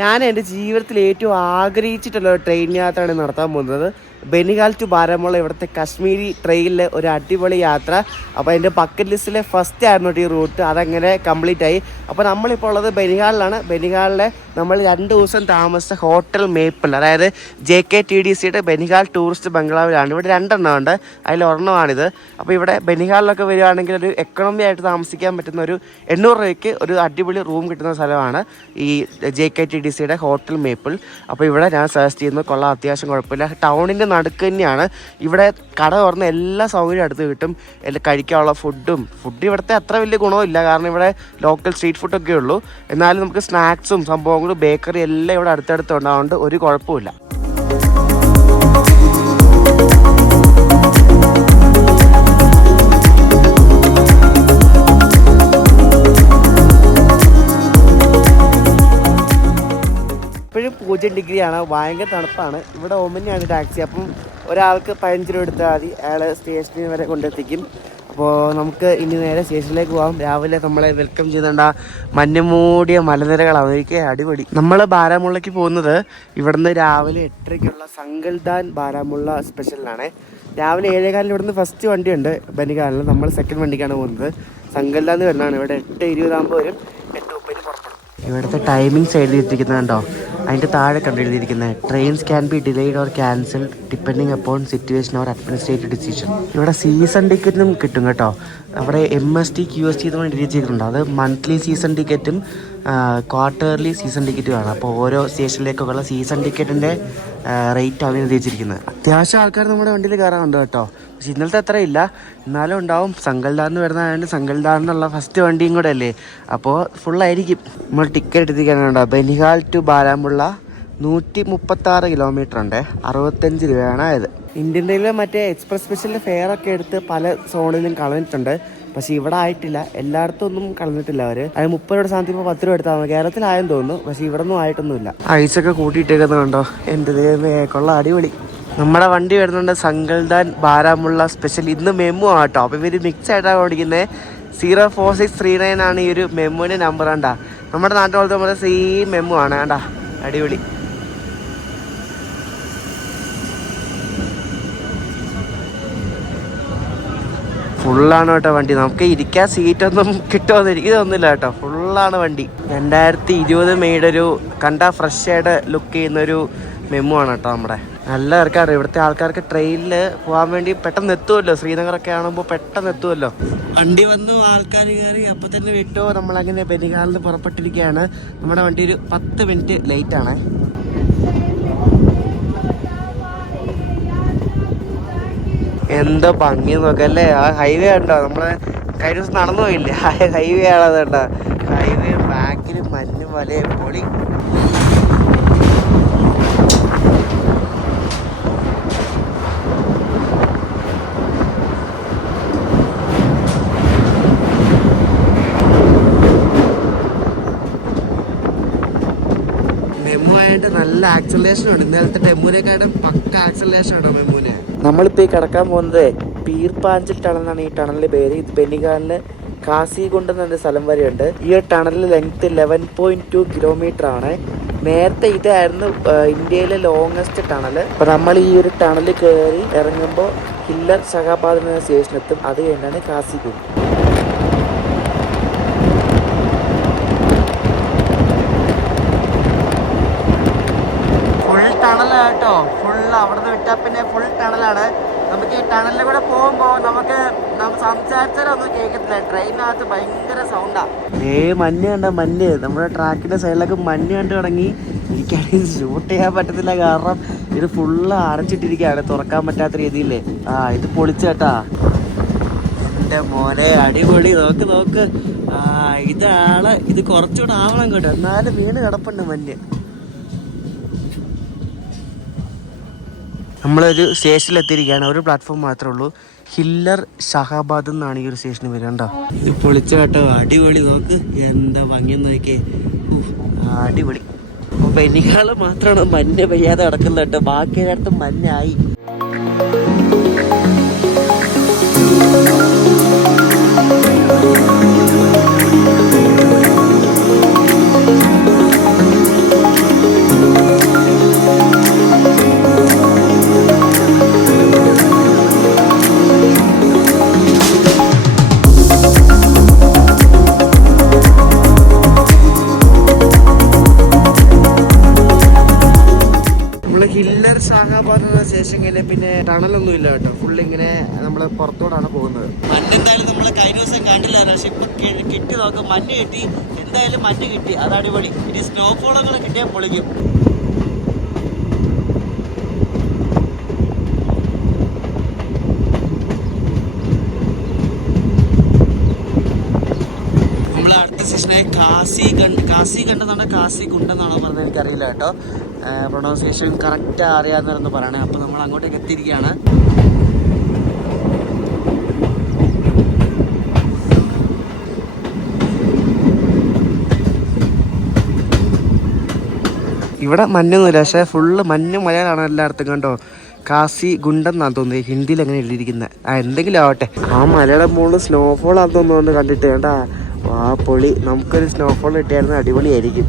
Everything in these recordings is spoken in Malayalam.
ഞാൻ എൻ്റെ ജീവിതത്തിൽ ഏറ്റവും ആഗ്രഹിച്ചിട്ടുള്ള ഒരു ട്രെയിൻ യാത്രയാണ് നടത്താൻ പോകുന്നത്. ബനിഹാൽ ടു ബാരാമുള്ള ഇവിടുത്തെ കശ്മീരി ട്രെയിനിലെ ഒരു അടിപൊളി യാത്ര. അപ്പോൾ എൻ്റെ ബക്കറ്റ് ലിസ്റ്റിലെ ഫസ്റ്റ് ആയിരുന്നു ഈ റൂട്ട്. അതങ്ങനെ കംപ്ലീറ്റ് ആയി. അപ്പോൾ നമ്മളിപ്പോൾ ഉള്ളത് ബനിഹാലിലാണ്. ബനിഹാലിലെ നമ്മൾ 2 ദിവസം താമസിച്ച ഹോട്ടൽ മേപ്പിൾ, അതായത് JKTDCയുടെ ബനിഹാൽ ടൂറിസ്റ്റ് ബംഗ്ലാവിലാണ്. ഇവിടെ 2 ഉണ്ട്, അതിൽ ഒരെണ്ണമാണിത്. അപ്പോൾ ഇവിടെ ബനിഹാലിലൊക്കെ വരികയാണെങ്കിൽ ഒരു എക്കണോമി ആയിട്ട് താമസിക്കാൻ പറ്റുന്ന ഒരു 800 രൂപയ്ക്ക് ഒരു അടിപൊളി റൂം കിട്ടുന്ന സ്ഥലമാണ് ഈ JKTDCയുടെ ഹോട്ടൽ മേപ്പിൾ. അപ്പോൾ ഇവിടെ ഞാൻ സജസ്റ്റ് ചെയ്യുന്നത് കൊള്ളാം, അത്യാവശ്യം കുഴപ്പമില്ല. ടൗണിൻ്റെ നടുക്ക് തന്നെയാണ്. ഇവിടെ കട തുറന്ന എല്ലാ സൗകര്യം അടുത്ത് കിട്ടും. എല്ലാം കഴിക്കാനുള്ള ഫുഡ് ഇവിടുത്തെ അത്ര വലിയ ഗുണമില്ല, കാരണം ഇവിടെ ലോക്കൽ സ്ട്രീറ്റ് ഫുഡൊക്കെ ഉള്ളൂ. എന്നാലും നമുക്ക് സ്നാക്സും സംഭവങ്ങളും ബേക്കറി എല്ലാം ഇവിടെ അടുത്തടുത്ത് ഉണ്ടാവുകൊണ്ട് ഒരു കുഴപ്പമില്ല. ഇപ്പോഴും 0 ഡിഗ്രിയാണ്, ഭയങ്കര തണുപ്പാണ്. ഇവിടെ ഒമനിയാണ് ടാക്സി. അപ്പം ഒരാൾക്ക് 15 രൂപ എടുത്താൽ മതി, അയാൾ സ്റ്റേഷനിൽ വരെ കൊണ്ടെത്തിക്കും. അപ്പോൾ നമുക്ക് ഇനി നേരെ സ്റ്റേഷനിലേക്ക് പോകാം. രാവിലെ നമ്മളെ വെൽക്കം ചെയ്തേണ്ട മഞ്ഞുമൂടിയ മലനിരകളാണ്, എനിക്ക് അടിപൊളി. നമ്മൾ ബാരാമുള്ളയ്ക്ക് പോകുന്നത് ഇവിടുന്ന് രാവിലെ 8:30-ക്കുള്ള സങ്കൽദാൻ ബാരാമുള്ള സ്പെഷ്യലിനാണ്. രാവിലെ 7:15 ഇവിടുന്ന് ഫസ്റ്റ് വണ്ടിയുണ്ട് ബനിഹാലിൽ. നമ്മൾ സെക്കൻഡ് വണ്ടിക്കാണ് പോകുന്നത്. സങ്കൽദാൻ വരുന്നതാണ്. ഇവിടെ 8:20 ആകുമ്പോൾ വരും, 8:30 പുറപ്പെടും. ഇവിടുത്തെ ടൈമിങ്സ് എഴുതിയിരിക്കുന്നുണ്ടോ, അതിൻ്റെ താഴെ കണ്ടെഴുതിയിരിക്കുന്നത് trains can be delayed or cancelled depending upon situation or administrative decision. ഇവിടെ സീസൺ ടിക്കറ്റും കിട്ടും കേട്ടോ. അവിടെ MST QST എന്ന് വേണ്ടി ചെയ്തിട്ടുണ്ട്. അത് മന്ത്ലി സീസൺ ടിക്കറ്റും ക്വാർട്ടർലി സീസൺ ടിക്കറ്റുമാണ്. അപ്പോൾ ഓരോ സ്റ്റേഷനിലേക്കൊക്കെയുള്ള സീസൺ ടിക്കറ്റിൻ്റെ റേറ്റ് ആണ് എഴുതിയിരിക്കുന്നത്. അത്യാവശ്യം ആൾക്കാർ നമ്മുടെ വണ്ടിയിൽ കയറാറുണ്ട് കേട്ടോ. പക്ഷെ ഇന്നലത്തെ അത്ര ഇല്ല, എന്നാലും ഉണ്ടാവും. സങ്കൽദാറിന് വരുന്നതായതുകൊണ്ട് സങ്കൽദാറിനുള്ള ഫസ്റ്റ് വണ്ടിയും കൂടെ അല്ലേ, അപ്പോൾ ഫുള്ളായിരിക്കും. നമ്മൾ ടിക്കറ്റ് എടുത്തിരിക്കാനുണ്ടോ. ബനിഹാൽ ടു ബാരാമുള്ള 136 കിലോമീറ്റർ ഉണ്ട്, 65 രൂപയാണ് ആയത്. ഇന്ത്യൻ റെയിൽവേ മറ്റേ എക്സ്പ്രസ് സ്പെഷ്യലിൻ്റെ ഫെയറൊക്കെ എടുത്ത് പല സോണിലും കളഞ്ഞിട്ടുണ്ട്. പക്ഷേ ഇവിടെ ആയിട്ടില്ല, എല്ലായിടത്തും ഒന്നും കളഞ്ഞിട്ടില്ല അവർ. അത് 30 രൂപ സ്ഥാനത്ത് ഇപ്പോൾ 10 രൂപ എടുത്താൽ മതി. കേരളത്തിലായെന്ന് തോന്നുന്നു, പക്ഷേ ഇവിടെ ഒന്നും ആയിട്ടൊന്നുമില്ല. ഐസൊക്കെ കൂട്ടിയിട്ടേക്കുന്നത് കണ്ടോ, എൻ്റെ ദൈവമേ, കൊള്ള അടിപൊളി. നമ്മുടെ വണ്ടി വരുന്നുണ്ട് സങ്കൽദാൻ ബാരാമുള്ള സ്പെഷ്യൽ. ഇന്ന് മെമ്മു ആട്ടോ. അപ്പോൾ ഇവർ മിക്സ് ആയിട്ടാണ് ഓടിക്കുന്നത്. 04639 ആണ് ഈ ഒരു മെമ്മുവിൻ്റെ നമ്പർ. കണ്ടാ നമ്മുടെ നാട്ടിൽ പോലത്തെ പോലെ സെയിം മെമ്മു ആണ്. കണ്ടാ അടിപൊളി. ഫുള്ളാണ് കേട്ടോ വണ്ടി. നമുക്ക് ഇരിക്കാൻ സീറ്റൊന്നും കിട്ടുമെന്ന് എനിക്ക് തോന്നുന്നില്ല കേട്ടോ, ഫുള്ളാണ് വണ്ടി. 2020 മെയ്ഡ് ഒരു കണ്ടാ ഫ്രഷ് ആയിട്ട് ലുക്ക് ചെയ്യുന്നൊരു മെമ്മു ആണ് കേട്ടോ നമ്മുടെ. നല്ല ആൾക്കാർ ഇവിടുത്തെ ആൾക്കാർക്ക് ട്രെയിനിൽ പോകാൻ വേണ്ടി പെട്ടെന്ന് എത്തുമല്ലോ. ശ്രീനഗറൊക്കെ ആകുമ്പോൾ പെട്ടെന്ന് എത്തുമല്ലോ. വണ്ടി വന്നു, ആൾക്കാർ കയറി, അപ്പം തന്നെ വിട്ടോ. നമ്മളങ്ങനെ ബനിഹാലിൽ പുറപ്പെട്ടിരിക്കുകയാണ്. നമ്മുടെ വണ്ടി ഒരു 10 മിനിറ്റ് ലേറ്റാണ്. എന്തോ ഭംഗി നോക്കല്ലേ. ആ ഹൈവേ ഉണ്ടോ, നമ്മള് കഴിഞ്ഞ ദിവസം നടന്നു പോയില്ലേ, ആ ഹൈവേ ആണത് കേട്ടോ. ഹൈവേ ബാക്കിൽ മഞ്ഞ് പോലെ പൊളി. മെമ്മു ആയിട്ട് നല്ല ആക്സലേഷൻ ഉണ്ട്. ഇന്നലത്തെ ടെമ്മുവിനെക്കാട്ടും പക്ക ആക്സലേഷൻ ഉണ്ടോ മെമ്മുവിന്. നമ്മളിപ്പോൾ ഈ കിടക്കാൻ പോകുന്നത് പീർ പാഞ്ചൽ ടണൽ എന്നാണ് ഈ ടണലിൻ്റെ പേര്. ഇത് ബനിഹാലിന് കാസിഗുണ്ട് എന്നൊരു സ്ഥലം വരെയുണ്ട്. ഈ ഒരു ടണലിൽ ലെങ്ത് 11.2 കിലോമീറ്റർ ആണ്. നേരത്തെ ഇതായിരുന്നു ഇന്ത്യയിലെ ലോങ്ങസ്റ്റ് ടണൽ. അപ്പോൾ നമ്മൾ ഈ ഒരു ടണൽ കയറി ഇറങ്ങുമ്പോൾ ഹില്ലർ ഷഹാബാദ് എന്ന സ്റ്റേഷനെത്തും. അത് കഴിഞ്ഞാണ് കാസിഗുണ്ട്. കേട്ടോ ഫുൾ അവിടുന്ന് വിട്ടാൽ പിന്നെ ഫുൾ ടണലാണ്. നമുക്ക് ഈ ടണലിൽ കൂടെ പോകുമ്പോൾ നമുക്ക് സംസാരിച്ചാലൊന്നും കേൾക്കത്തില്ല. ട്രെയിനകത്ത് ഭയങ്കര സൗണ്ടാ. മഞ്ഞ് കണ്ട, മഞ്ഞ് നമ്മുടെ ട്രാക്കിന്റെ സൈഡിലൊക്കെ മഞ്ഞ് കണ്ടു തുടങ്ങി. എനിക്കാണെങ്കിൽ ഷൂട്ട് ചെയ്യാൻ പറ്റത്തില്ല, കാരണം ഇത് ഫുള്ള് അടച്ചിട്ടിരിക്കുകയാണ്, തുറക്കാൻ പറ്റാത്ത രീതിയില്ലേ. ഇത് പൊളിച്ചു കേട്ടാ എൻ്റെ മോനെ, അടിപൊളി. നോക്ക് ഇതാണ്. ഇത് കുറച്ചുകൂടെ ആവണം കേട്ടോ, എന്നാലും വീണ് കിടപ്പുണ്ട് മഞ്ഞ്. നമ്മളൊരു സ്റ്റേഷനിൽ എത്തിയിരിക്കുകയാണ്. ഒരു പ്ലാറ്റ്ഫോം മാത്രമേ ഉള്ളൂ. ഹില്ലർ ഷഹാബാദ് എന്നാണ് ഈ ഒരു സ്റ്റേഷന് വരേണ്ട. ഇത് പൊളിച്ച കേട്ടോ, അടിപൊളി. നോക്ക് എന്താ ഭംഗിയെന്ന് നോക്കിയേ, അടിപൊളി. അപ്പോൾ ബനിഹാൾ മാത്രമാണ് മഞ്ഞ് പെയ്യാതെ കിടക്കുന്നത് കേട്ടോ, ബാക്കി എല്ലായിടത്തും മഞ്ഞായി. ഷാഹാബാദിന് ശേഷം ഇങ്ങനെ പിന്നെ ടണലൊന്നും ഇല്ല കേട്ടോ. ഫുള്ള് ഇങ്ങനെ നമ്മൾ പുറത്തോടാണ് പോകുന്നത്. മഞ്ഞ് എന്തായാലും നമ്മൾ കഴിഞ്ഞ ദിവസം കണ്ടില്ല, പക്ഷെ ഇപ്പൊ കിട്ടി നോക്കും. മഞ്ഞ് കിട്ടി, എന്തായാലും മഞ്ഞ് കിട്ടി, അത് അടിപൊളി. ഇനി സ്നോഫോളൊക്കെ കിട്ടിയാൽ പൊളിക്കും. അടുത്ത സ്റ്റേഷനെ കാസി കണ്ടെന്നാണ് കാസി കുണ്ടെന്നാണോ പറഞ്ഞത് എനിക്കറിയില്ല കേട്ടോ. പ്രൊണൗൺസിയേഷൻ കറക്റ്റ് അറിയാമെന്നായിരുന്നു പറയണേ. അപ്പോൾ നമ്മൾ അങ്ങോട്ടേക്ക് എത്തിയിരിക്കുകയാണ്. ഇവിടെ മഞ്ഞൊന്നുമില്ല, പക്ഷേ ഫുള്ള് മഞ്ഞും മലയാണ് എല്ലായിടത്തും കണ്ടോ. കാസി ഗുണ്ടെന്നാണ് തോന്നുന്നത്, ഹിന്ദിയിൽ അങ്ങനെ എഴുതിയിരിക്കുന്നത്. എന്തെങ്കിലും ആവട്ടെ. ആ മലയുടെ മുകളിൽ സ്നോഫോൾ ആണെന്ന് തോന്നുന്നു കണ്ടിട്ട്. കേട്ടാ ആ പൊളി, നമുക്കൊരു സ്നോഫോൾ കിട്ടിയായിരുന്നു അടിപൊളിയായിരിക്കും.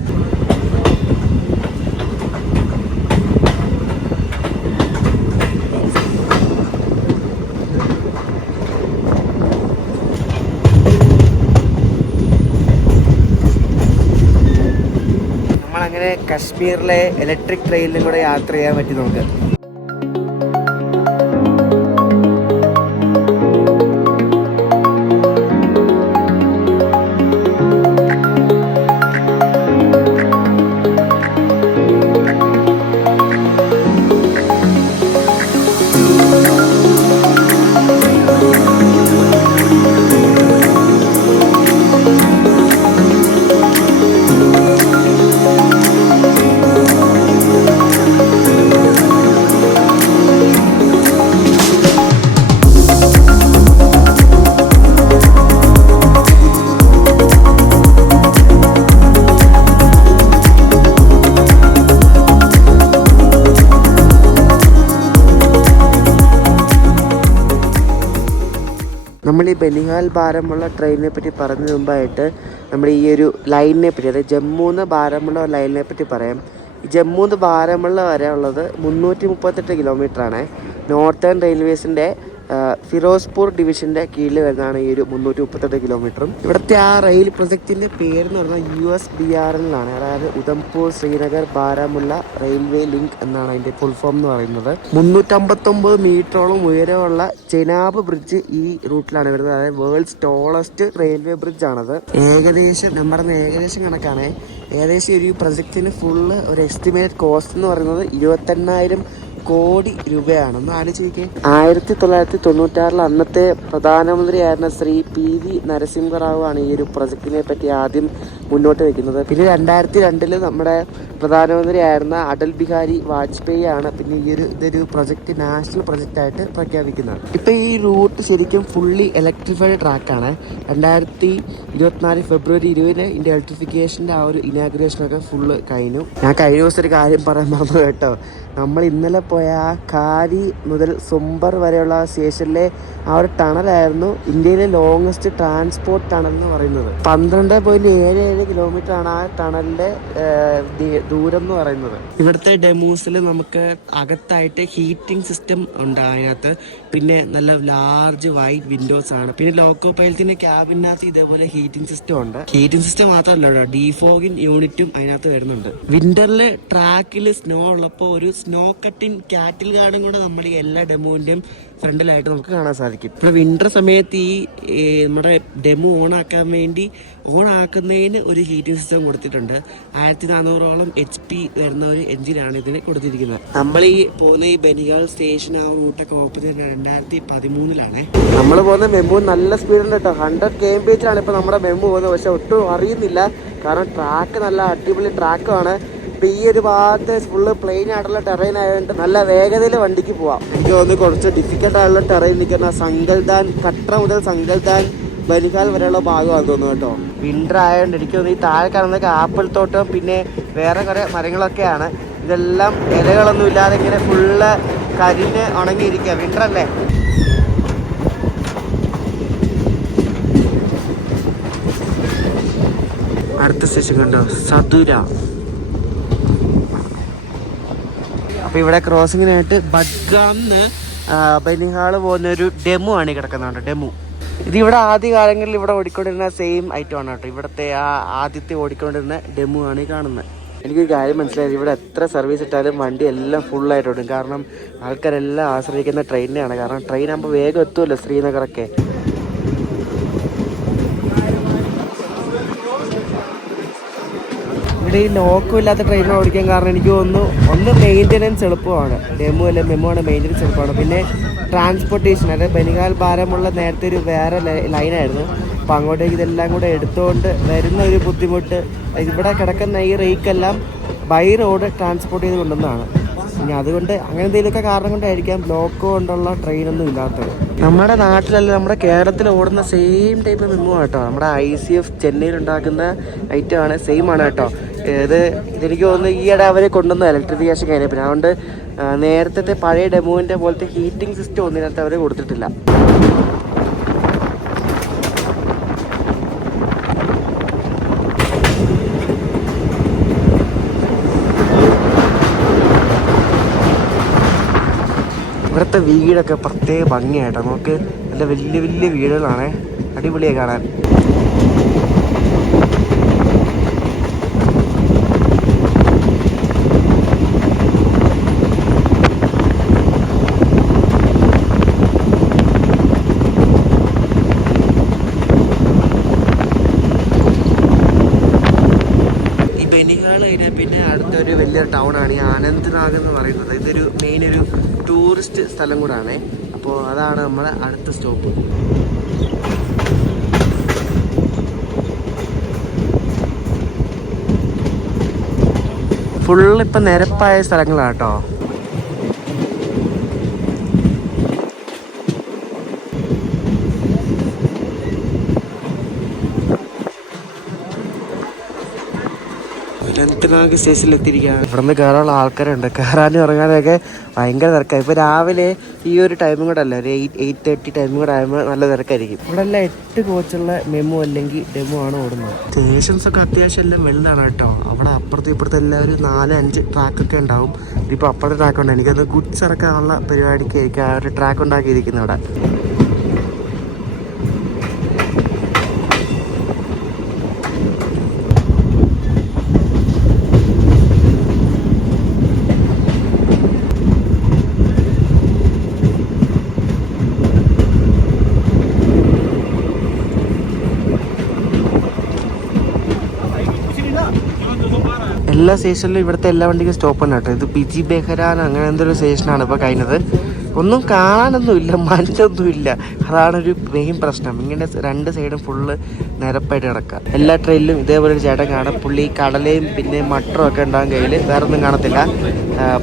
നമ്മളങ്ങനെ കശ്മീരിലെ ഇലക്ട്രിക് ട്രെയിനിലും കൂടെ യാത്ര ചെയ്യാൻ പറ്റി നമുക്ക്. നമ്മൾ ഈ ബനിഹാൽ ബാരമുള്ള ട്രെയിനിനെ പറ്റി പറഞ്ഞ മുമ്പായിട്ട് നമ്മൾ ഈ ഒരു ലൈനിനെ പറ്റി, അതായത് ജമ്മുന്ന് ബാരമുള്ള ലൈനിനെ പറ്റി പറയാം. ഈ ജമ്മുന്ന് ബാരമുള്ള വരെ ഉള്ളത് 338 കിലോമീറ്ററാണ്. നോർത്തേൺ റെയിൽവേസിൻ്റെ ഫിറോസ്പൂർ ഡിവിഷൻ്റെ കീഴിൽ വരുന്നതാണ് ഈ ഒരു 338 കിലോമീറ്ററും. ഇവിടുത്തെ ആ റെയിൽ പ്രൊജക്റ്റിൻ്റെ പേരെന്ന് പറഞ്ഞാൽ USBRL എന്നാണ്. അതായത് ഉധംപൂർ ശ്രീനഗർ ബാരാമുള്ള റെയിൽവേ ലിങ്ക് എന്നാണ് അതിൻ്റെ ഫുൾ ഫോം എന്ന് പറയുന്നത്. 359 മീറ്ററോളം ഉയരമുള്ള ചെനാബ് ബ്രിഡ്ജ് ഈ റൂട്ടിലാണ് വരുന്നത്. അതായത് വേൾഡ്സ് ടോളസ്റ്റ് റെയിൽവേ ബ്രിഡ്ജ് ആണത്. ഏകദേശം കണക്കാണ്. ഏകദേശം ഒരു പ്രൊജക്റ്റിന് ഫുള്ള് ഒരു എസ്റ്റിമേറ്റ് കോസ്റ്റ് എന്ന് പറയുന്നത് 28,000 കോടി രൂപയാണെന്ന് ആലോചിക്കേ. 1996 അന്നത്തെ പ്രധാനമന്ത്രിയായിരുന്ന ശ്രീ PV നരസിംഹറാവു ആണ് ഈ ഒരു പ്രൊജക്റ്റിനെ പറ്റി ആദ്യം മുന്നോട്ട് വയ്ക്കുന്നത്. പിന്നെ 2002 നമ്മുടെ പ്രധാനമന്ത്രി ആയിരുന്ന അടൽ ബിഹാരി വാജ്പേയി ആണ് പിന്നെ ഇതൊരു പ്രൊജക്റ്റ് നാഷണൽ പ്രൊജക്റ്റ് ആയിട്ട് പ്രഖ്യാപിക്കുന്നത്. ഇപ്പം ഈ റൂട്ട് ശരിക്കും ഫുള്ളി ഇലക്ട്രിഫൈഡ് ട്രാക്കാണ്. 2024 ഫെബ്രുവരി 20 ഇതിൻ്റെ ഇലക്ട്രിഫിക്കേഷൻ്റെ ആ ഒരു ഇനാഗുറേഷനൊക്കെ ഫുള്ള് കഴിഞ്ഞു. ഞാൻ കഴിഞ്ഞ ദിവസം ഒരു കാര്യം പറയാൻ മറന്നു കേട്ടോ. നമ്മൾ ഇന്നലെ പോയ ആ കാരി മുതൽ സുംബർ വരെയുള്ള സ്റ്റേഷനിലെ ആ ഒരു ടണലായിരുന്നു ഇന്ത്യയിലെ ലോങ്ങസ്റ്റ് ട്രാൻസ്പോർട്ട് ടണൽ എന്ന് പറയുന്നത്. 12.77 കിലോമീറ്റർ ആണ് ആ ടണലിന്റെ ദൂരം എന്ന് പറയുന്നത്. ഇവിടുത്തെ ഡെമോസിൽ നമുക്ക് അകത്തായിട്ട് ഹീറ്റിംഗ് സിസ്റ്റം ഉണ്ട് അതിനകത്ത്. പിന്നെ നല്ല ലാർജ് വൈറ്റ് വിൻഡോസ് ആണ്. പിന്നെ ലോക്കോ പൈലറ്റിന്റെ ക്യാബിനകത്ത് ഇതേപോലെ ഹീറ്റിംഗ് സിസ്റ്റം ഉണ്ട്. ഹീറ്റിംഗ് സിസ്റ്റം മാത്രമല്ല, ഡീഫോഗിംഗ് യൂണിറ്റും അതിനകത്ത് വരുന്നുണ്ട്. വിന്ററില് ട്രാക്കിൽ സ്നോ ഉള്ളപ്പോൾ ഒരു സ്നോ കട്ടിങ് കാറ്റിൽ ഗാർഡും കൂടെ നമ്മുടെ എല്ലാ ഡെമോന്റെയും ഫ്രണ്ടിലായിട്ട് നമുക്ക് കാണാൻ സാധിക്കും. ഇപ്പോൾ വിന്റർ സമയത്ത് ഈ നമ്മുടെ ഡെമോ ഓൺ ആക്കുന്നതിന് ഒരു ഹീറ്റിംഗ് സിസ്റ്റം കൊടുത്തിട്ടുണ്ട്. 1400ഓളം HP വരുന്ന ഒരു എഞ്ചിനാണ് ഇതിന് കൊടുത്തിരിക്കുന്നത്. നമ്മൾ ഈ പോകുന്ന ഈ ബനിഹാൽ സ്റ്റേഷൻ ആ റൂട്ടൊക്കെ ഓപ്പൺ ചെയ്തത് 2013 നമ്മൾ പോകുന്ന മെമ്മു നല്ല സ്പീഡുണ്ട് കേട്ടോ. 100 kmph ഇപ്പോൾ നമ്മുടെ മെമ്മു പോകുന്നത്. പക്ഷെ ഒട്ടും അറിയുന്നില്ല, കാരണം ട്രാക്ക് നല്ല അടിപൊളി ട്രാക്കാണ്. ഇപ്പം ഈ ഒരു ഭാഗത്ത് ഫുള്ള് പ്ലെയിൻ ആയിട്ടുള്ള ടെറൈൻ ആയതുകൊണ്ട് നല്ല വേഗതയിൽ വണ്ടിക്ക് പോവാം. എനിക്ക് തോന്നുന്നു കുറച്ച് ഡിഫിക്കൽട്ട് ആയിട്ടുള്ള ടെറൈൻ നിൽക്കുന്ന സങ്കൽദാൻ, കട്ര മുതൽ സങ്കൽദാൻ ബനിഹാൽ വരെയുള്ള ഭാഗമാണെന്ന് തോന്നുന്നു കേട്ടോ. വിന്റർ ആയതുകൊണ്ട് എനിക്ക് തോന്നുന്നു ഈ താഴെ കാണുന്നതൊക്കെ ആപ്പിൾ തോട്ടം പിന്നെ വേറെ കുറേ മരങ്ങളൊക്കെയാണ്. ഇതെല്ലാം ഇലകളൊന്നും ഇല്ലാതെ ഇങ്ങനെ ഫുള്ള് കരിഞ്ഞ് ഉണങ്ങിയിരിക്കുക. വിന്റർ അല്ലേ. അടുത്ത സ്റ്റേഷൻ കണ്ടോ, സതുര. അപ്പോൾ ഇവിടെ ക്രോസിങ്ങിനായിട്ട് ബഡ്ഗാംന്ന് ബനിഹാൾ പോകുന്നൊരു ഡെമു ആണ് ഈ കിടക്കുന്നുണ്ട്. ഡെമു ഇതിവിടെ ആദ്യ കാലങ്ങളിൽ ഇവിടെ ഓടിക്കൊണ്ടിരുന്ന സെയിം ഐറ്റം ആണ് കേട്ടോ. ഇവിടുത്തെ ആ ആദ്യത്തെ ഓടിക്കൊണ്ടിരുന്ന ഡെമു ആണ് ഈ കാണുന്നത്. എനിക്കൊരു കാര്യം മനസ്സിലായത്, ഇവിടെ എത്ര സർവീസ് ഇട്ടാലും വണ്ടി എല്ലാം ഫുള്ളായിട്ട് ഓടും. കാരണം ആൾക്കാരെല്ലാം ആശ്രയിക്കുന്ന ട്രെയിനിനെയാണ്. കാരണം ട്രെയിൻ ആകുമ്പോൾ വേഗം എത്തുമല്ലോ ശ്രീനഗറൊക്കെ. ഇവിടെ ഈ ലോക്കും ഇല്ലാത്ത ട്രെയിൻ ഓടിക്കാൻ കാരണം എനിക്ക് തോന്നുന്നു ഒന്ന് മെയിൻ്റനൻസ് എളുപ്പമാണ്, ഡെമു അല്ല മെമു ആണ് മെയിൻ്റനൻസ് എളുപ്പമാണ്. പിന്നെ ട്രാൻസ്പോർട്ടേഷൻ, അതായത് ബനിഹാൽ ബാരമുള്ള നേരത്തെ ഒരു വേറെ ലൈനായിരുന്നു. അപ്പോൾ അങ്ങോട്ടേക്ക് ഇതെല്ലാം കൂടെ എടുത്തുകൊണ്ട് വരുന്ന ഒരു ബുദ്ധിമുട്ട്. ഇവിടെ കിടക്കുന്ന ഈ റേക്കെല്ലാം ബൈ റോഡ് ട്രാൻസ്പോർട്ട് ചെയ്ത് കൊണ്ടുവന്നതാണ്. ഇനി അതുകൊണ്ട് അങ്ങനെ എന്തെങ്കിലുമൊക്കെ കാരണം കൊണ്ടായിരിക്കാം ബ്ലോക്ക് കൊണ്ടുള്ള ട്രെയിനൊന്നും ഇല്ലാത്തത്. നമ്മുടെ നാട്ടിലല്ല, നമ്മുടെ കേരളത്തിൽ ഓടുന്ന സെയിം ടൈപ്പ് മെമു കേട്ടോ. നമ്മുടെ ICF ചെന്നൈയിൽ ഉണ്ടാക്കുന്ന ഐറ്റമാണ്, സെയിം ആണ് കേട്ടോ. ഇതെനിക്ക് തോന്നുന്നു ഈയിടെ അവർ കൊണ്ടുവന്ന ഇലക്ട്രിഫിക്കേഷൻ കഴിഞ്ഞ പിന്നെ അതുകൊണ്ട് നേരത്തെ പഴയ ഡെമോവിൻ്റെ പോലത്തെ ഹീറ്റിംഗ് സിസ്റ്റം ഒന്നും ഇതിനകത്ത് അവർ കൊടുത്തിട്ടില്ല. ഇവിടുത്തെ വീടൊക്കെ പ്രത്യേക ഭംഗിയായിട്ടോ. നമുക്ക് നല്ല വലിയ വലിയ വീടുകളാണ്, അടിപൊളിയായി കാണാൻ. പിന്നെ അടുത്തൊരു വലിയൊരു ടൗണാണ് ഈ അനന്ത്നാഗ് എന്ന് പറയുന്നത്. ഇതൊരു മെയിൻ ഒരു ടൂറിസ്റ്റ് സ്ഥലം കൂടാണ്. അപ്പോൾ അതാണ് നമ്മുടെ അടുത്ത സ്റ്റോപ്പ്. ഫുള്ള് ഇപ്പം നിരപ്പായ സ്ഥലങ്ങളാണ് കേട്ടോ. അനന്ത്നാഗ് സ്റ്റേഷനിൽ എത്തിയിരിക്കുകയാണ്. ഇവിടെ നിന്ന് കയറാനുള്ള ആൾക്കാരുണ്ട്. കയറാനും ഇറങ്ങാനൊക്കെ ഭയങ്കര തിരക്കാണ്. ഇപ്പോൾ രാവിലെ ഈ ഒരു ടൈമും കൂടെ അല്ല, ഒരു 8:30 ടൈമും കൂടെ ആകുമ്പോൾ നല്ല തിരക്കായിരിക്കും. ഇവിടെ എല്ലാം 8 കോച്ചുള്ള മെമു അല്ലെങ്കിൽ ഡെമോ ആണ് ഓടുന്നത്. സ്റ്റേഷൻസൊക്കെ അത്യാവശ്യം എല്ലാം വലുതാണ് കേട്ടോ. അവിടെ അപ്പുറത്തും ഇപ്പുറത്തും എല്ലാം ഒരു 4-5 ട്രാക്കൊക്കെ ഉണ്ടാവും. ഇതിപ്പോൾ അപ്പുറത്തെ ട്രാക്ക് ഉണ്ട്. എനിക്കത് ഗുഡ്സ് ഇറക്കാനുള്ള പരിപാടിക്കായിരിക്കും ആ ഒരു ട്രാക്ക് ഉണ്ടാക്കിയിരിക്കുന്നത് അവിടെ. എല്ലാ സ്റ്റേഷനിലും ഇവിടുത്തെ എല്ലാ വണ്ടിക്കും സ്റ്റോപ്പ് ഉണ്ട് കേട്ടോ. ഇത് ബിജി ബെഹ്റാൻ അങ്ങനെ എന്തൊരു സ്റ്റേഷനാണ് ഇപ്പോൾ കഴിഞ്ഞത്. ഒന്നും കാണാനൊന്നുമില്ല, മഞ്ഞൊന്നുമില്ല. അതാണൊരു മെയിൻ പ്രശ്നം. ഇങ്ങനെ 2 സൈഡും ഫുള്ള് നിരപ്പായിട്ട് കിടക്കുക. എല്ലാ ട്രെയിനിലും ഇതേപോലെ ഒരു ചേട്ടൻ കാണാം. പുള്ളി കടലയും പിന്നെ മട്ടറും ഒക്കെ ഉണ്ടാകും കയ്യിൽ, വേറെ ഒന്നും കാണത്തില്ല.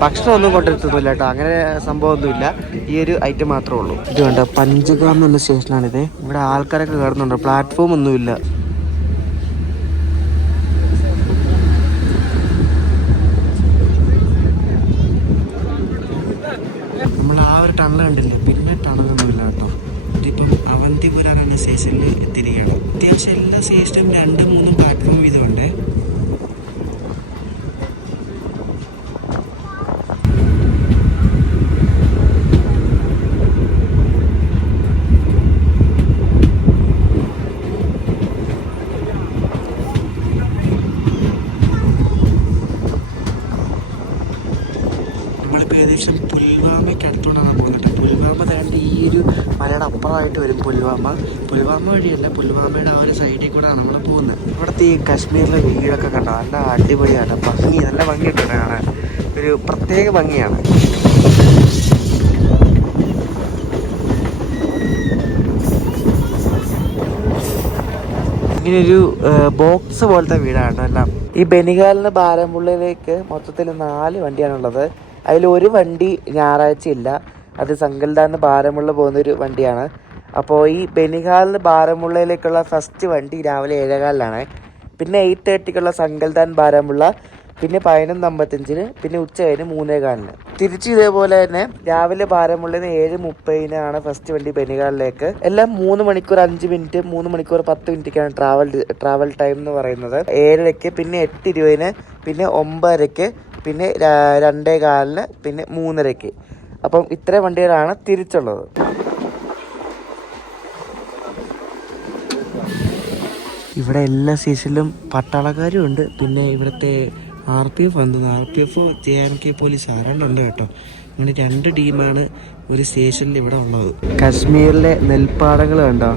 ഭക്ഷണമൊന്നും കൊണ്ടെടുത്തൊന്നുമില്ല കേട്ടോ, അങ്ങനെ സംഭവമൊന്നുമില്ല. ഈ ഒരു ഐറ്റം മാത്രമേ ഉള്ളൂ. ഇത് കണ്ടോ, പഞ്ചഗാം എന്നുള്ള സ്റ്റേഷനാണിത്. ഇവിടെ ആൾക്കാരൊക്കെ കയറുന്നുണ്ട്, പ്ലാറ്റ്ഫോം ഒന്നുമില്ല. ടണൽ കണ്ടില്ല, പിന്നെ ടണലൊന്നുമില്ല കേട്ടോ. ഇതിപ്പം അവന്തിപുരം എന്ന സ്റ്റേഷനിൽ എത്തിയിരിക്കുകയാണ്. അത്യാവശ്യം എല്ലാ സ്റ്റേഷനും 2-3 പ്ലാറ്റ്ഫോം വീതമുണ്ട്. നമ്മളിപ്പോൾ ഏകദേശം പുൽവാമയ്ക്ക് അടുത്തോണ്ടാണ് പോകുന്നത്. പുൽവാമ താണ്ടി ഈ ഒരു മലയുടെ അപ്പുറമായിട്ട് വരും പുൽവാമ വഴിയല്ല, പുൽവാമയുടെ ആ ഒരു സൈഡിൽ കൂടെയാണ് നമ്മൾ പോകുന്നത്. ഇവിടുത്തെ ഈ കാശ്മീരിലെ വീടൊക്കെ കണ്ടോ, നല്ല അടിപൊളിയാണ്, ഭംഗി, നല്ല ഭംഗിയിട്ടുണ്ട് കാണാൻ, ഒരു പ്രത്യേക ഭംഗിയാണ്. ഇങ്ങനെയൊരു ബോക്സ് പോലത്തെ വീടാണ് എല്ലാം. ഈ ബനിഹാലിന് ബാരാമുള്ളയിലേക്ക് മൊത്തത്തിൽ 4 വണ്ടിയാണുള്ളത്. അതിലൊരു വണ്ടി ഞായറാഴ്ച ഇല്ല, അത് സംഗൽദാന്ന് ബാരമുള്ള പോകുന്നൊരു വണ്ടിയാണ്. അപ്പോൾ ഈ ബനിഹാലിന് ബാരമുള്ളയിലേക്കുള്ള ഫസ്റ്റ് വണ്ടി രാവിലെ 7:15, പിന്നെ 8:30 സംഗൽദാൻ ബാരമുള്ള, പിന്നെ 11:55, പിന്നെ ഉച്ച കഴിഞ്ഞ് 3:15. തിരിച്ച് ഇതേപോലെ തന്നെ രാവിലെ ബാരമുള്ളയിൽ 7:30 ഫസ്റ്റ് വണ്ടി ബനിഹാലിലേക്ക്. എല്ലാം 3 മണിക്കൂർ 5 മിനിറ്റ്, 3 മണിക്കൂർ 10 മിനിറ്റൊക്കെയാണ് ട്രാവൽ ടൈം എന്ന് പറയുന്നത്. 7:00, പിന്നെ 8:20, പിന്നെ 9:00, പിന്നെ 2:15, പിന്നെ 3:00. അപ്പം ഇത്രയും വണ്ടികളാണ് തിരിച്ചുള്ളത്. ഇവിടെ എല്ലാ സ്റ്റേഷനിലും പട്ടാളക്കാരും ഉണ്ട്. പിന്നെ ഇവിടുത്തെ RPF വന്നത്, RPF JNK പോലീസ് ആരാണ്ടുണ്ട് കേട്ടോ. അങ്ങനെ 2 ടീമാണ് ഒരു സ്റ്റേഷനിൽ ഇവിടെ ഉള്ളത്. കാശ്മീരിലെ നെൽപ്പാടങ്ങൾ കണ്ടോ,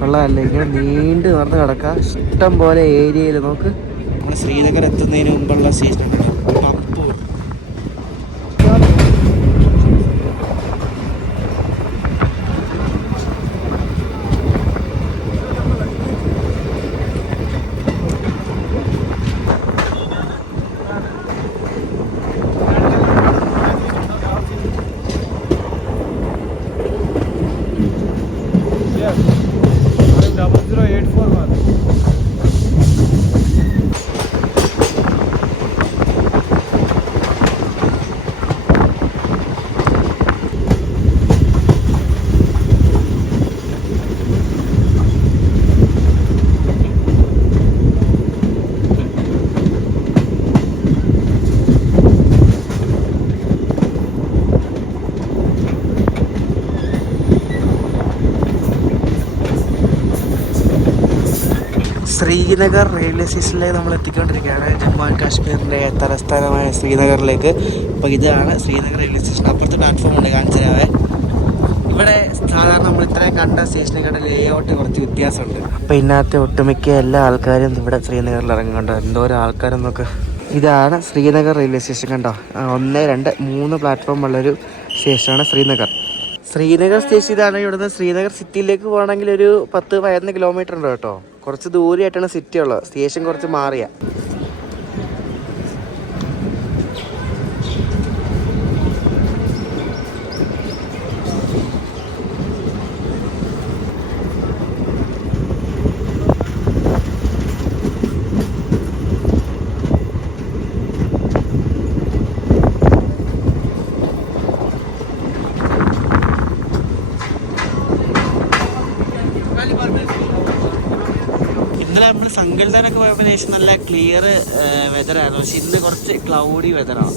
കൊള്ളാമല്ലേ? ഇങ്ങനെ നീണ്ടു നടന്ന് കിടക്കാം, ഇഷ്ടം പോലെ ഏരിയയിൽ. നോക്ക്, നമ്മൾ ശ്രീനഗർ എത്തുന്നതിന് മുമ്പുള്ള സ്റ്റേഷനുണ്ട് പമ്പൂർ. ശ്രീനഗർ റെയിൽവേ സ്റ്റേഷനിലേക്ക് നമ്മൾ എത്തിക്കൊണ്ടിരിക്കുകയാണ്, ജമ്മു ആൻഡ് കാശ്മീരിൻ്റെ തലസ്ഥാനമായ ശ്രീനഗറിലേക്ക്. അപ്പോൾ ഇതാണ് ശ്രീനഗർ റെയിൽവേ സ്റ്റേഷൻ. അപ്പുറത്ത് പ്ലാറ്റ്ഫോം ഉണ്ട്, കാണിച്ചു തരാവേ. ഇവിടെ സാധാരണ നമ്മൾ ഇത്രയും കണ്ട സ്റ്റേഷനുകളുടെ ലേഔട്ട് കുറച്ച് വ്യത്യാസമുണ്ട്. അപ്പോൾ ഇതിനകത്ത് ഒട്ടുമിക്ക എല്ലാ ആൾക്കാരും ഇവിടെ ശ്രീനഗറിൽ ഇറങ്ങുന്നുണ്ട്. എന്തോരം ആൾക്കാരെന്നൊക്കെ. ഇതാണ് ശ്രീനഗർ റെയിൽവേ സ്റ്റേഷൻ. കണ്ടോ, 1, 2, 3 പ്ലാറ്റ്ഫോം ഉള്ളൊരു സ്റ്റേഷനാണ് ശ്രീനഗർ. ശ്രീനഗർ സ്റ്റേഷൻ ഇതാണ്. ഇവിടുന്ന് ശ്രീനഗർ സിറ്റിയിലേക്ക് പോകണമെങ്കിൽ ഒരു 10-15 കിലോമീറ്റർ ഉണ്ട് കേട്ടോ. കുറച്ച് ദൂരെയായിട്ടാണ് സിറ്റി ഉള്ളത്. സ്റ്റേഷൻ കുറച്ച് മാറിയ. ഇന്നലെ നമ്മൾ സങ്കൽദാനൊക്കെ പോയപ്പോൾ ശേഷം നല്ല ക്ലിയർ വെതറായിരുന്നു. പക്ഷെ ഇന്ന് കുറച്ച് ക്ലൗഡി വെതറാണ്.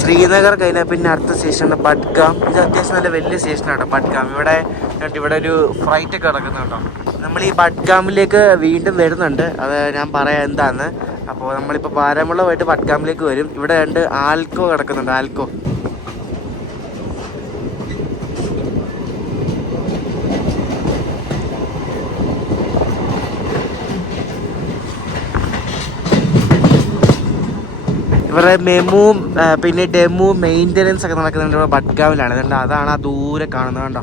ശ്രീനഗർ കഴിഞ്ഞാൽ പിന്നെ അടുത്ത സ്റ്റേഷനാണ് ബഡ്ഗാം. ഇത് അത്യാവശ്യം നല്ല വലിയ സ്റ്റേഷനാണ് ബഡ്ഗാം. ഇവിടെ ഒരു ഫ്ലൈറ്റ് ഒക്കെ കിടക്കുന്നുണ്ടോ. നമ്മൾ ഈ ബഡ്ഗാമിലേക്ക് വീണ്ടും വരുന്നുണ്ട്, അത് ഞാൻ പറയാം എന്താന്ന്. അപ്പോൾ നമ്മളിപ്പോൾ ബാരാമുള്ള പോയിട്ട് ബഡ്ഗാമിലേക്ക് വരും. ഇവിടെ 2 ആൽക്കോ കിടക്കുന്നുണ്ട്, ആൽക്കോ. ഇവരുടെ മെമു പിന്നെ ഡെമു മെയിൻ്റനൻസ് ഒക്കെ നടക്കുന്നുണ്ട് ഇവിടെ ബഡ്ഗാമിലാണ്. അതുകൊണ്ട് അതാണ് ആ ദൂരെ കാണുന്നത്, കണ്ടോ.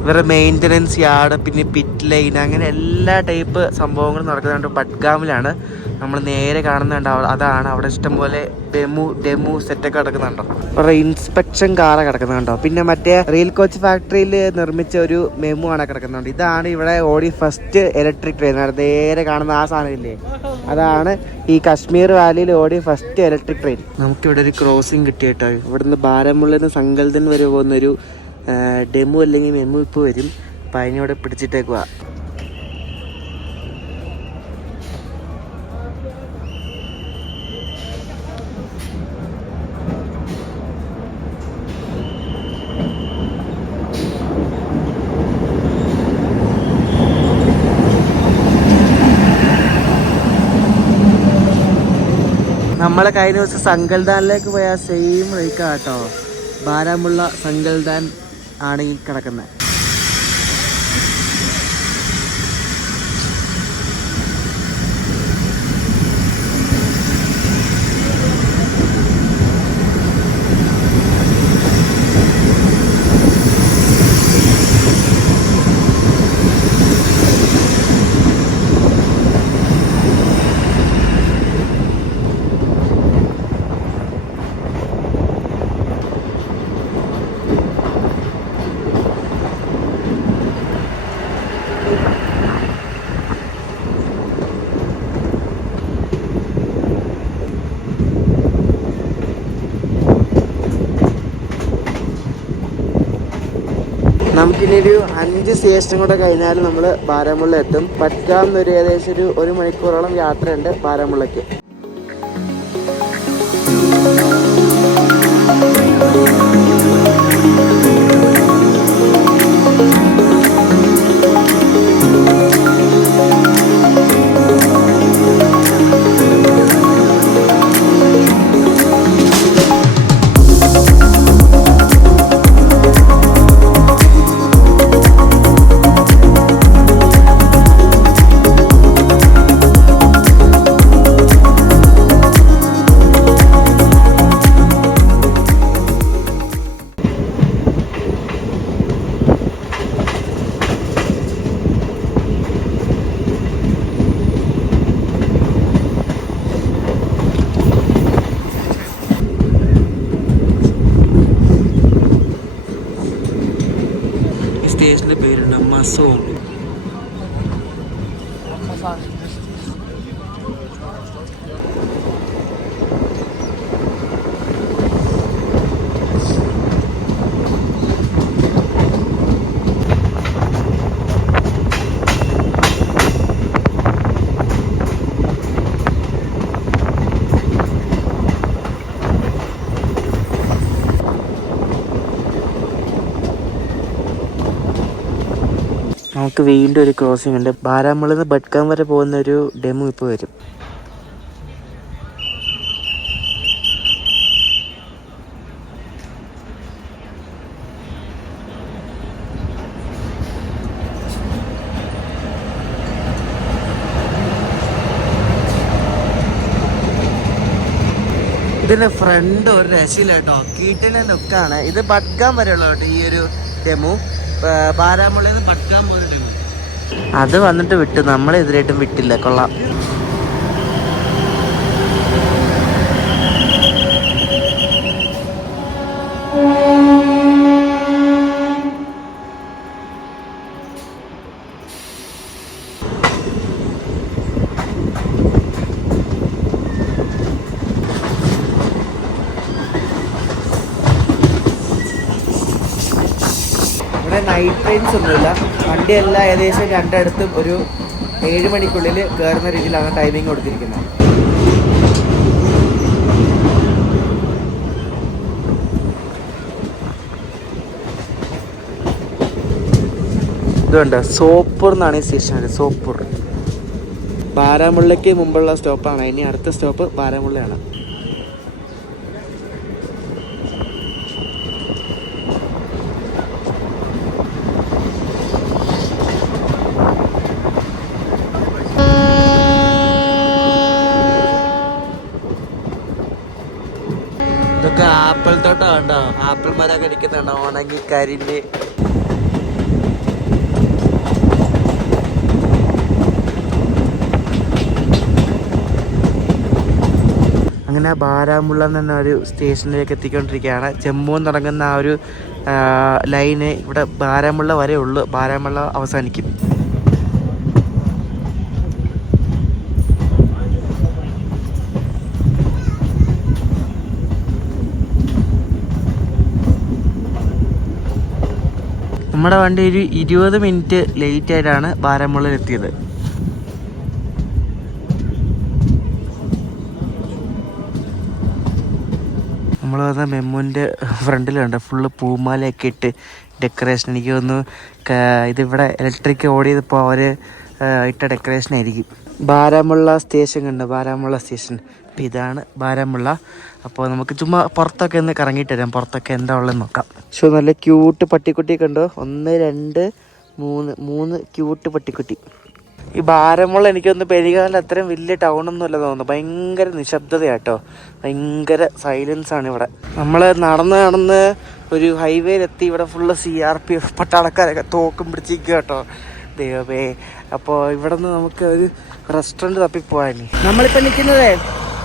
ഇവരുടെ മെയിൻ്റനൻസ് യാർഡ്, പിന്നെ പിറ്റ് ലൈൻ, അങ്ങനെ എല്ലാ ടൈപ്പ് സംഭവങ്ങളും നടക്കുന്നുണ്ട് ബഡ്ഗാമിലാണ്. നമ്മൾ നേരെ കാണുന്നുണ്ട്, അതാണ് അവിടെ ഇഷ്ടംപോലെ ഡെമു സെറ്റൊക്കെ കിടക്കുന്നുണ്ടോ. ഇവിടെ ഇൻസ്പെക്ഷൻ കാറ് കിടക്കുന്നുണ്ടോ. പിന്നെ മറ്റേ റെയിൽ കോച്ച് ഫാക്ടറിയിൽ നിർമ്മിച്ച ഒരു മെമു ആണ് കിടക്കുന്നുണ്ട്. ഇതാണ് ഇവിടെ ഓടി ഫസ്റ്റ് ഇലക്ട്രിക് ട്രെയിൻ. നേരെ കാണുന്ന ആ സാധനമില്ലേ, അതാണ് ഈ കാശ്മീർ വാലിയിൽ ഓടി ഫസ്റ്റ് ഇലക്ട്രിക് ട്രെയിൻ. നമുക്കിവിടെ ഒരു ക്രോസിങ് കിട്ടിയിട്ടോ. ഇവിടുന്ന് ബാരാമുള്ളന്ന് സങ്കൽദൻ വരെ പോകുന്നൊരു ഡെമു അല്ലെങ്കിൽ മെമു ഇപ്പോൾ വരും. അപ്പം അതിനോടെ പിടിച്ചിട്ടേക്കുക. നമ്മളെ കഴിഞ്ഞ ദിവസം സങ്കൽദാനിലേക്ക് പോയ സെയിം റേക്കാ കേട്ടോ. ബാരാമുള്ള സങ്കൽദാൻ ആണ് ഈ കിടക്കുന്നത്. നമുക്കിനി ഒരു 5 സ്റ്റേഷൻ കൂടെ കഴിഞ്ഞാൽ നമ്മൾ ബാരാമുള്ള എത്തും. പറ്റ്ഗാം എന്നൊരു ഏകദേശം ഒരു മണിക്കൂറോളം യാത്രയുണ്ട് ബാരാമുള്ളയ്ക്ക്. സ്റ്റേഷൻ്റെ പേരുണ്ട് മസോങ്. നമുക്ക് വീണ്ടും ഒരു ക്രോസിംഗ് ഉണ്ട്. ബാരാമുള്ളയിൽ നിന്ന് ബട്ട്ഗാം വരെ പോകുന്ന ഒരു ഡെമോ ഇപ്പോൾ വരും. ഇതിൻ്റെ ഫ്രണ്ട് ഒരു രക്ഷയില്ല കേട്ടോ, കീട്ടിലെ ലുക്കാണ്. ഇത് ബട്ട്ഗാം വരെയുള്ള കേട്ടോ ഈ ഒരു ഡെമോ. ബാരാമുള്ളയിൽ നിന്ന് ബട്ട്ഗാം പോകുന്ന ഡെമോ അത് വന്നിട്ട് വിട്ടു, നമ്മളെതിരായിട്ടും വിട്ടില്ല. കൊള്ളാം. നൈറ്റ് ട്രെയിൻസ് ഒന്നുമില്ല, വണ്ടിയെല്ലാം ഏകദേശം രണ്ടിടത്തും ഒരു 7 മണിക്കുള്ളിൽ കയറുന്ന രീതിയിലാണ് ടൈമിങ് കൊടുത്തിരിക്കുന്നത്. ഇതുണ്ട് സോപ്പൂർ എന്നാണ് ഈ സ്റ്റേഷൻ. സോപ്പൂർ ബാരാമുള്ളയ്ക്ക് മുമ്പുള്ള സ്റ്റോപ്പാണ്. ഇനി അടുത്ത സ്റ്റോപ്പ് ബാരാമുള്ളയാണ്. ഇതൊക്കെ ആപ്പിൾ തോട്ടം ഉണ്ടോ, ആപ്പിൾ മരം കടിക്കുന്നുണ്ടോ, ഉണങ്ങി കരിഞ്ഞ്. അങ്ങനെ ബാരാമുള്ള എന്ന ഒരു സ്റ്റേഷനിലേക്ക് എത്തിക്കൊണ്ടിരിക്കുകയാണ്. ജമ്മു തുടങ്ങുന്ന ആ ഒരു ലൈന് ഇവിടെ ബാരാമുള്ള വരെ ഉള്ളു. ബാരാമുള്ള അവസാനിക്കും. നമ്മുടെ വണ്ടി ഒരു 20 മിനിറ്റ് ലേറ്റ് ആയിട്ടാണ് ബാരാമുള്ളയിൽ എത്തിയത്. നമ്മൾ വന്ന മെമ്മുവിൻ്റെ ഫ്രണ്ടിലുണ്ട് ഫുള്ള് പൂമാലയൊക്കെ ഇട്ട് ഡെക്കറേഷൻ. എനിക്ക് തോന്നുന്നു ഇതിവിടെ ഇലക്ട്രിക് ഓടിയതിപ്പോൾ അവർ ഇട്ട ഡെക്കറേഷൻ ആയിരിക്കും. ബാരാമുള്ള സ്റ്റേഷൻ കണ്ട്, ബാരാമുള്ള സ്റ്റേഷൻ. അപ്പോൾ ഇതാണ് ബാരാമുള്ള. അപ്പോൾ നമുക്ക് ചുമ്മാ പുറത്തൊക്കെ ഒന്ന് കറങ്ങിയിട്ട് വരാം, പുറത്തൊക്കെ എന്താ ഉള്ളതെന്ന് നോക്കാം. പക്ഷേ നല്ല ക്യൂട്ട് പട്ടിക്കുട്ടിയൊക്കെ ഉണ്ടോ, 1 2 3 ക്യൂട്ട് പട്ടിക്കുട്ടി. ഈ ബാരാമുള്ള എനിക്കൊന്ന് പെരിയാറിൽ അത്രയും വലിയ ടൗണൊന്നുമല്ല തോന്നുന്നു. ഭയങ്കര നിശബ്ദതയാട്ടോ, ഭയങ്കര സൈലൻസ് ആണ് ഇവിടെ. നമ്മൾ നടന്ന് ഒരു ഹൈവേയിലെത്തി. ഇവിടെ ഫുള്ള് CRPF പട്ടാളക്കാരൊക്കെ തോക്കും പിടിച്ചിരിക്കുക കേട്ടോ, ദൈവമേ. അപ്പോൾ ഇവിടെ നിന്ന് നമുക്ക് ഒരു റെസ്റ്റോറൻറ്റ് തപ്പിപ്പോവാൻ. നമ്മളിപ്പോൾ നിൽക്കുന്നത്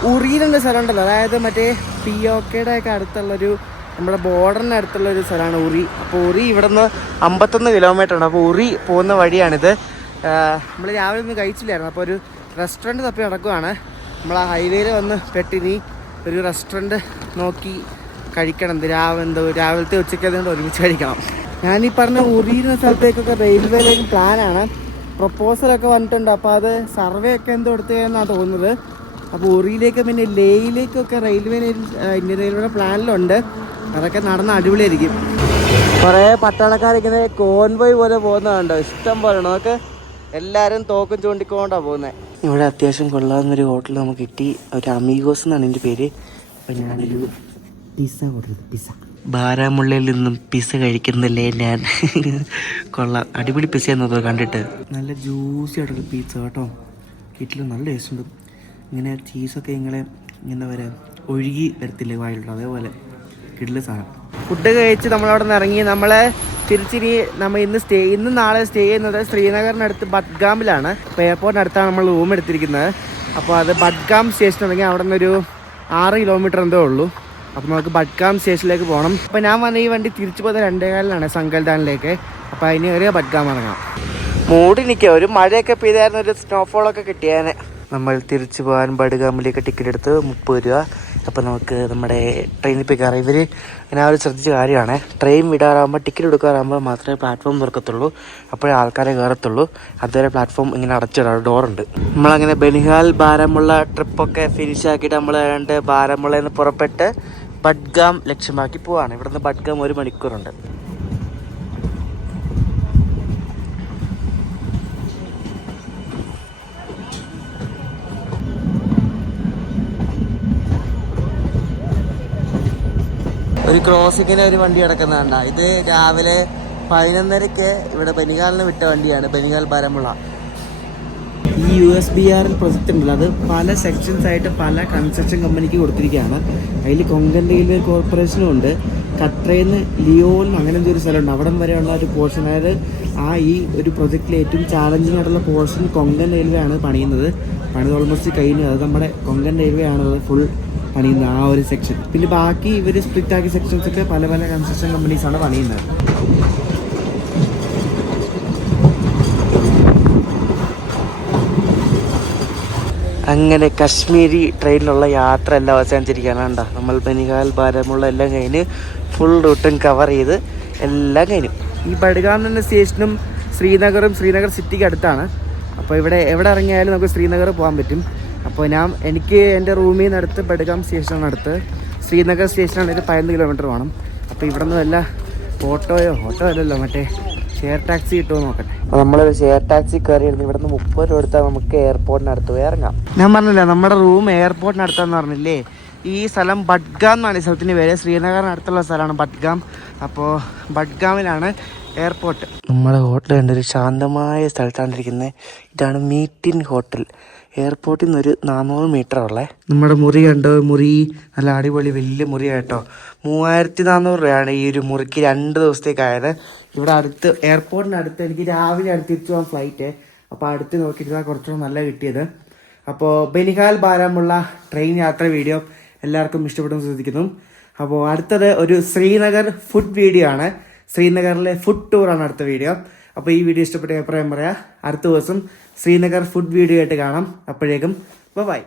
ഉറിയിലെന്ന സ്ഥലമുണ്ടല്ലോ, അതായത് മറ്റേ POKയുടെ ഒക്കെ അടുത്തുള്ളൊരു, നമ്മുടെ ബോർഡറിന് അടുത്തുള്ളൊരു സ്ഥലമാണ് ഉറി. അപ്പോൾ ഉറി ഇവിടെ നിന്ന് 51 കിലോമീറ്റർ ഉണ്ട്. അപ്പോൾ ഉറി പോകുന്ന വഴിയാണിത്. നമ്മൾ രാവിലെ ഒന്നും കഴിച്ചില്ലായിരുന്നു, അപ്പോൾ ഒരു റെസ്റ്റോറൻറ്റ് തപ്പി നടക്കുവാണ്. നമ്മൾ ആ ഹൈവേയിൽ വന്ന് പെട്ടിനി ഒരു റെസ്റ്റോറൻറ്റ് നോക്കി കഴിക്കണം. രാവിലത്തെ ഉച്ചയ്ക്ക് അതുകൊണ്ട് ഒരുമിച്ച് കഴിക്കണം. ഞാനീ പറഞ്ഞ ഉറിയുന്ന സ്ഥലത്തേക്കൊക്കെ റെയിൽവേയിലേക്ക് പ്ലാനാണ്, പ്രപ്പോസലൊക്കെ വന്നിട്ടുണ്ട്. അപ്പോൾ അത് സർവേ ഒക്കെ എന്തോ എടുത്തതെന്നാണ് തോന്നുന്നത്. അപ്പോൾ ഉറിയിലേക്ക് പിന്നെ ലേയിലേക്കൊക്കെ ഇന്ത്യൻ റെയിൽവേയുടെ പ്ലാനിലുണ്ട്. അതൊക്കെ നടന്ന് അടിപൊളിയായിരിക്കും. കുറേ പട്ടാളക്കാരിങ്ങനെ കോൺവോയ് പോലെ പോകുന്നതുണ്ടോ, ഇഷ്ടം പോലെ നമുക്ക് എല്ലാവരും തോക്കും ചൂണ്ടിക്കൊണ്ടാണ് പോകുന്നത്. ഇവിടെ അത്യാവശ്യം കൊള്ളാവുന്നൊരു ഹോട്ടൽ നമുക്ക് കിട്ടി. ഒരു അമീഗോസ് എന്നാണ് എൻ്റെ പേര്. അപ്പം ഞാനൊരു പിസ്സ കൊടുത്തത്. ബാരാമുള്ളയിൽ നിന്നും പിസ്സ കഴിക്കുന്നില്ലേ ഞാൻ. കൊള്ളാം, അടിപൊളി പിസ്സ എന്നൊക്കെ കണ്ടിട്ട്. നല്ല ജ്യൂസി ആയിട്ടൊരു പിസ്സ കേട്ടോ, കിട്ടില്ല, നല്ല ടേസ്റ്റ് ഉണ്ട്. ഇങ്ങനെ ചീസൊക്കെ എന്താ പറയുക ഒഴുകി വരത്തില്ലേ വായിലുണ്ടോ, അതേപോലെ കിട്ടില്ല സാധനം. ഫുഡ് കഴിച്ച് നമ്മളവിടെ നിന്ന് ഇറങ്ങി. തിരിച്ചിനി നമ്മൾ ഇന്നും നാളെ സ്റ്റേ ചെയ്യുന്നത് ശ്രീനഗറിനടുത്ത് ബഡ്ഗാമിലാണ്. അപ്പോൾ എയർപോർട്ടിനടുത്താണ് നമ്മൾ റൂം എടുത്തിരിക്കുന്നത്. അപ്പോൾ അത് ബഡ്ഗാം സ്റ്റേഷൻ ഉണ്ടെങ്കിൽ അവിടെ നിന്നൊരു 6 കിലോമീറ്റർ എന്തോ ഉള്ളൂ. അപ്പോൾ നമുക്ക് ബഡ്ഗാം സ്റ്റേഷനിലേക്ക് പോകണം. അപ്പോൾ ഞാൻ വന്ന ഈ വണ്ടി തിരിച്ചു പോകുന്നത് 2:15 സങ്കൽദാനിലേക്ക്. അപ്പോൾ അതിന് കയറിയ ബഡ്ഗാം ഇറങ്ങാം. മൂടി നിൽക്കുക, ഒരു മഴയൊക്കെ പെയ്തായിരുന്നു, ഒരു സ്നോഫോളൊക്കെ കിട്ടിയാൽ. നമ്മൾ തിരിച്ചു പോകാൻ ബഡ്ഗാമിലേക്ക് ടിക്കറ്റ് എടുത്ത് 30 രൂപ. അപ്പോൾ നമുക്ക് നമ്മുടെ ട്രെയിനിൽ പോയി കയറാം. ഇവർ ഞാൻ ഒരു ശ്രദ്ധിച്ച കാര്യമാണ്, ട്രെയിൻ വിടാറാകുമ്പോൾ ടിക്കറ്റ് എടുക്കാറാകുമ്പോൾ മാത്രമേ പ്ലാറ്റ്ഫോം തുറക്കത്തുള്ളൂ, അപ്പോഴേ ആൾക്കാരെ കയറത്തുള്ളൂ. അതുവരെ പ്ലാറ്റ്ഫോം ഇങ്ങനെ അടച്ചിടാം, ഡോറുണ്ട്. നമ്മളങ്ങനെ ബനിഹാൽ ബാരാമുള്ള ട്രിപ്പൊക്കെ ഫിനിഷ് ആക്കിയിട്ട് നമ്മൾ ബാരാമുള്ളയിൽ നിന്ന് പുറപ്പെട്ട് ബഡ്ഗാം ലക്ഷ്യമാക്കി പോവാണ്. ഇവിടുന്ന് ബഡ്ഗാം 1 മണിക്കൂറുണ്ട്. ഒരു ക്രോസിങ്ങിന് ഒരു വണ്ടി കിടക്കുന്നതാണ്. ഇത് രാവിലെ 11:30 ഇവിടെ ബനിഹാലിന് വിട്ട വണ്ടിയാണ്, ബനിഹാൽ ബാരാമുള്ള. ഈ USBR പ്രൊജക്റ്റ് ഉണ്ടല്ലോ, അത് പല സെക്ഷൻസ് ആയിട്ട് പല കൺസ്ട്രക്ഷൻ കമ്പനിക്ക് കൊടുത്തിരിക്കുകയാണ്. അതിൽ കൊങ്കൺ റെയിൽവേ കോർപ്പറേഷനും ഉണ്ട്, കട്രയിൽ ലിയോൺ അങ്ങനെ എന്തൊരു സ്ഥലമുണ്ട്, അവിടം വരെയുള്ള ഒരു പോർഷൻ. അതായത് ഈ ഒരു പ്രൊജക്റ്റിൽ ഏറ്റവും ചാലഞ്ചിങ് ആയിട്ടുള്ള പോർഷൻ കൊങ്കൺ റെയിൽവേ ആണ് പണിയുന്നത്. പണിത് ഓൾമോസ്റ്റ് കഴിഞ്ഞു. അത് നമ്മുടെ കൊങ്കൺ റെയിൽവേ ആണ് അത് ഫുൾ പണിയുന്നത്, ആ ഒരു സെക്ഷൻ. പിന്നെ ബാക്കി ഇവർ സ്പ്ലിറ്റ് ആക്കിയ സെക്ഷൻസ് ഒക്കെ പല പല കൺസ്ട്രക്ഷൻ കമ്പനീസാണ് പണിയുന്നത്. അങ്ങനെ കശ്മീരി ട്രെയിനിലുള്ള യാത്ര എല്ലാം അവസാനിച്ചിരിക്കുകയാണ്. കണ്ടോ, നമ്മൾ ബനിഹാൽ ബാരാമുള്ള എല്ലാം കഴിഞ്ഞ് ഫുൾ റൂട്ടും കവർ ചെയ്ത് എല്ലാം കഴിഞ്ഞു. ഈ ബഡ്ഗാം എന്ന സ്റ്റേഷനും ശ്രീനഗർ സിറ്റിക്ക് അടുത്താണ്. അപ്പോൾ എവിടെ ഇറങ്ങിയാലും നമുക്ക് ശ്രീനഗർ പോകാൻ പറ്റും. അപ്പോൾ എനിക്ക് എൻ്റെ റൂമിൽ നിന്ന് അടുത്ത് ബഡ്ഗാം സ്റ്റേഷനാണ് അടുത്ത്. ശ്രീനഗർ സ്റ്റേഷനാണെങ്കിൽ 15 കിലോമീറ്റർ വേണം. അപ്പോൾ ഇവിടെ നിന്ന് വല്ല ഓട്ടോ അല്ലല്ലോ, മറ്റേ ഷെയർ ടാക്സി കിട്ടുമോ നോക്കട്ടെ. അപ്പോൾ നമ്മളൊരു ഷെയർ ടാക്സി കയറിയിരുന്നു. ഇവിടെ നിന്ന് 30 രൂപ എടുത്താൽ നമുക്ക് എയർപോർട്ടിനടുത്ത് പോയി ഇറങ്ങാം. ഞാൻ പറഞ്ഞില്ല, നമ്മുടെ റൂം എയർപോർട്ടിനടുത്താന്ന് പറഞ്ഞില്ലേ. ഈ സ്ഥലം ബഡ്ഗാം എന്നാണ് ഈ സ്ഥലത്തിൻ്റെ പേര്. ശ്രീനഗറിനടുത്തുള്ള സ്ഥലമാണ് ബഡ്ഗാം. അപ്പോൾ ബഡ്ഗാമിലാണ് എയർപോർട്ട്. നമ്മുടെ ഹോട്ടൽ കണ്ടൊരു ശാന്തമായ സ്ഥലത്താണ്. ഇതാണ് മീറ്റിൻ ഹോട്ടൽ. എയർപോർട്ടിൽ നിന്ന് ഒരു 400 മീറ്റർ ഉള്ളേ. നമ്മുടെ മുറി കണ്ടോ, മുറി നല്ല അടിപൊളി വലിയ മുറിയായിട്ടോ. 3400 രൂപയാണ് ഈ ഒരു മുറിക്ക് 2 ദിവസത്തേക്കായത്. ഇവിടെ അടുത്ത് എയർപോർട്ടിനടുത്ത് എനിക്ക് രാവിലെ തിരിച്ചു പോകാൻ ഫ്ലൈറ്റ്. അപ്പോൾ അടുത്ത് നോക്കിയിരുന്നാൽ കുറച്ചുകൂടെ നല്ല കിട്ടിയത്. അപ്പോൾ ബനിഹാൽ ബാരാമുള്ള ട്രെയിൻ യാത്ര വീഡിയോ എല്ലാവർക്കും ഇഷ്ടപ്പെട്ടെന്ന് ശ്രദ്ധിക്കുന്നു. അപ്പോൾ അടുത്തത് ഒരു ശ്രീനഗർ ഫുഡ് വീഡിയോ ആണ്. ശ്രീനഗറിലെ ഫുഡ് ടൂറാണ് അടുത്ത വീഡിയോ. അപ്പോൾ ഈ വീഡിയോ ഇഷ്ടപ്പെട്ട അഭിപ്രായം പറയാം. അടുത്ത ദിവസം ശ്രീനഗർ ഫുഡ് വീഡിയോ ആയിട്ട് കാണാം. അപ്പോഴേക്കും ബൈ.